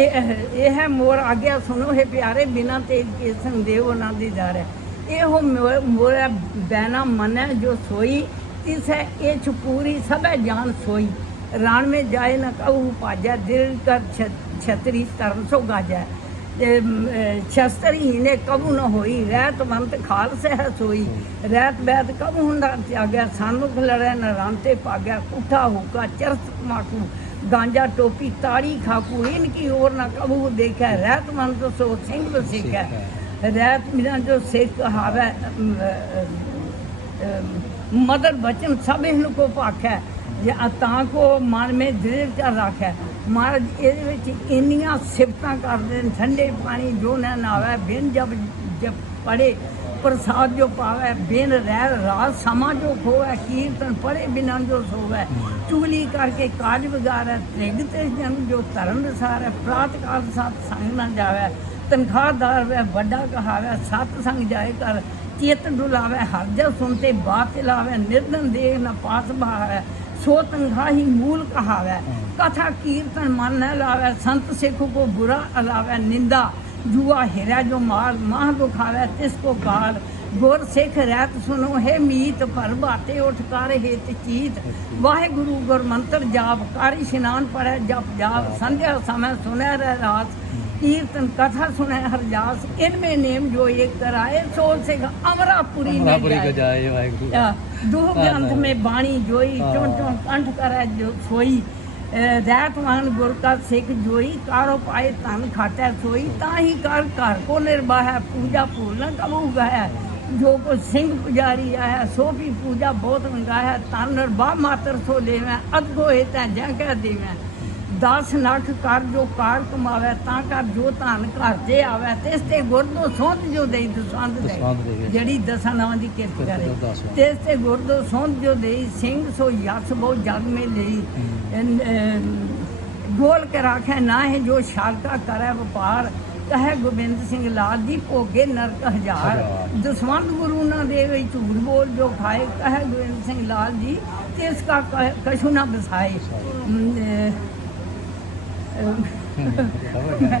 ਇਹ ਹੈ ਮੋਰ ਆਗਿਆ, ਸੁਣੋ ਹੈ ਪਿਆਰੇ, ਬਿਨਾ ਤੇਜ ਕੇ ਸੰਦੇਹ ਉਹਨਾਂ ਦੀ ਦਰ ਹੈ। ਇਹੋ ਮੋ- ਮੋਰਾ ਬੈਨਾ ਮਨੈ ਜੋ ਸੋਈ, ਤਿਸੈ ਇਹ ਛਪੂਰੀ, ਸਭੈ ਜਾਨ ਸੋਈ। ਰਾਣ ਮੇ ਜਾਏ ਨ ਕਹੂ ਭਾਜੈ, ਦਿਲ ਕਰ ਛਤਰੀ ਤਰਨ ਸੋ ਗਾਜੈ। ਤੇ ਸ਼ਸਤਰੀ ਨੇ ਕਬੂ ਨਾ ਹੋਈ, ਰਹਿਤ ਮੰਤ ਖਾਲਸ ਹੈ ਸੋਈ। ਰਹਿਤ ਬੈਤ ਕਬੂ ਹੁੰਦਾ ਤਿਆਗਿਆ ਸਾਨੁਖ ਨਾ ਨ ਰਾਂਤੇ ਪਾਗਿਆ ਕੁੱਠਾ ਹੋਕਾ, ਚਰਤ ਮਾਕੂ गांजा टोपी ताड़ी खाकू इनकी ओर न कबू देखा रैत मन तो सो सिंह बसेखा रैत मिला जो सिख कहावै अम, अ, अ, मदर बचन सब इन को भाखै ਜੇ ਤਾਂ ਕੋ ਮਨ ਮੇ ਦ੍ਰਿੜ ਕਰ ਰੱਖੈ ਮਹਾਰਾਜ ਇਹਦੇ ਵਿੱਚ ਇੰਨੀਆਂ ਸਿਫਤਾਂ ਕਰਦੇ ਨੇ ਠੰਡੇ ਪਾਣੀ ਜੋ ਨਾ ਨਾਵੇ ਬਿਨ ਜਬ ਜਬ ਪੜੇ ਪ੍ਰਸਾਦ ਜੋ ਪਾਵੇ, ਬਿਨ ਰਹਿ ਰਾਤ ਸਮਾਂ ਜੋ ਖੋਵੇ, ਕੀਰਤਨ ਪੜੇ ਬਿਨਾਂ ਜੋ ਸੋਵੇ। ਚੁਗਲੀ ਕਰਕੇ ਕਾਜ ਵਿਗਾਰੈ ਤ੍ਰਿਗ ਤੇ ਜਨ ਜੋ ਧਰਮ ਰਸਾਰੈ ਪ੍ਰਾਤ ਕਾਲ ਸਤ ਸੰਗ ਨਾ ਜਾਵੇ ਤਨਖਾਹਦਾਰ ਵੇ ਵੱਡਾ ਕਹਾਵੇ, ਸਤ ਸੰਗ ਜਾਏ ਕਰ ਚਿਤ ਡੁਲਾਵੇ, ਹਰ ਜਬ ਸੁਨਤੇ ਬਾਤ ਲਾਵੇ ਨਿਰਦਨ ਦੇਖ ਨ ਪਾਸ ਬਹਾਵੇ, ਸੋ ਤਨਖਾਹੀ ਮੂਲ ਕਹਾਵੇ। ਕਥਾ ਕੀਰਤਨ ਮਨ ਨ ਲਾਵੇ, ਸੰਤ ਸਿੱਖ ਕੋ ਬੁਰਾ ਅਲਾਵੇ, ਨਿੰਦਾ ਜੂਆ ਹਿਰਾ ਜੋ ਮਾਲ ਮਾਹ ਦੁਖਾਵੇ ਤਿਸ ਕੋ ਗਾਲ ਗੁਰ ਸਿੱਖ ਰਹਿਤ ਸੁਨੋ ਹੈ ਮੀਤ ਪਰ ਬਾਤੇ ਉਠ ਕਰ ਹੇਤ ਚੀਤ ਵਾਹਿਗੁਰੂ ਗੁਰ ਮੰਤਰ ਜਾਪ ਕਰ ਇਸ਼ਨਾਨ ਪੜੈ ਜਪ ਜਾਪ ਸੰਧਿਆ ਸਮੈ ਸੁਨੈ ਰਹਿ ਰਾਤ कीर्तन कथा सुने हर जास इनमें नेम जो एक कराए सोल से अमरापुरी में ਅਮਰਾਪੁਰੀ ਕੋ जाए ਜਾਏ ਵਾਹਿਗੁਰੂ या, दुह ग्रंथ में बाणी जोई चुन चुन कंठ ਰਹਿਤ ਵਾਨ ਗੁਰ ਸਿੱਖ ਜੋਈ ਕਾਰੋ ਪਾਏ ਧਨ ਖਾਟੈ ਸੋਈ ਤਾਂ ਹੀ ਕਰ ਘਰ ਕੋ ਨਿਰਬਾਹ ਹੈ ਪੂਜਾ ਪੂਰਨ ਕਲੂਗਾ ਹੈ ਜੋ ਕੋ ਸਿੰਘ ਪੁਜਾਰੀ ਆਇਆ, ਸੋ ਵੀ ਪੂਜਾ ਬਹੁਤ ਮੰਗਾ ਹੈ ਤਨ ਨਿਰਬਾਹ ਮਾਤਰ ਸੋ ਲੈਵੇਂ ਅਦ ਹੋਏ ਤਾਂ ਜਾਂ ਕਹਿ ਦੇਵੇਂ। 10 ਲੱਖ ਕਰ ਜੋ ਕਾਰ ਕਮਾਵੇ ਤਾਂ ਕਰ ਜੋ ਧਨ ਘਰ ਤੇ ਆਵੇ ਤੇ ਇਸ ਤੇ ਗੁਰਦੋ ਸੌਂਦ ਜੋ ਦੇਈ ਦਸਵੰਧ ਦੇ। ਜਿਹੜੀ ਦਸਾਂ ਨਾਵਾਂ ਦੀ ਕਿਰਤ ਕਰੇ। ਦਾ ਦਸਵੰਧ। ਤੇ ਤੇ ਗੁਰਦੋ ਸੌਂਦ ਜੋ ਦੇਈ ਸਿੰਘ ਸੋ ਯਸ ਬਹੁ ਜਗ ਮੇ ਲਈ। ਗੋਲ ਕੇ ਰਾਖੇ ਨਾ ਹੈ ਜੋ ਸ਼ਾਲਕਾ ਕਰੇ ਵਪਾਰ ਕਹੇ ਗੋਬਿੰਦ ਸਿੰਘ ਲਾਲ ਜੀ ਭੋਗੇ ਨਰਕ ਹਜ਼ਾਰ। ਦਸਵੰਦ ਗੁਰੂ ਨਾ ਦੇਵੇ ਝੂਠ ਬੋਲ ਜੋ ਖਾਏ ਕਹੇ ਗੋਬਿੰਦ ਸਿੰਘ ਲਾਲ ਜੀ ਤੇ ਇਸ ਕਾ ਕ- ਕਛੂ ਨਾ ਬਸਾਏ। 嗯。呵呵呵